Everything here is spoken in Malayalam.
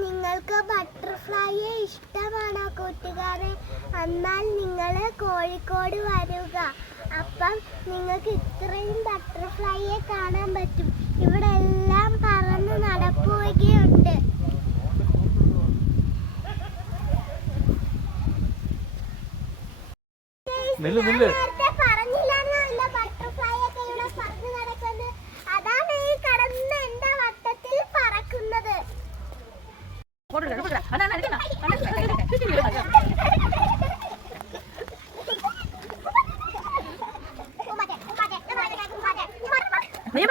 നിങ്ങൾക്ക് ബട്ടർഫ്ലൈയെ ഇഷ്ടമാണോ കൂട്ടുകാരെ? എന്നാൽ നിങ്ങൾ കോഴിക്കോട് വരിക. അപ്പം നിങ്ങൾക്ക് ഇത്രയും ബട്ടർഫ്ലൈയെ കാണാൻ പറ്റും. ഇവിടെ എല്ലാം പറന്ന് നടക്കുകയുണ്ട്. പറഞ്ഞില്ലാന്നല്ല ബട്ടർഫ്ലൈ ഒക്കെ ഇവിടെ പറന്ന് നടക്കുന്നത്. അതാണ് ഈ കടന്ന് എന്റെ വട്ടത്തിൽ പറക്കുന്നത്. നീ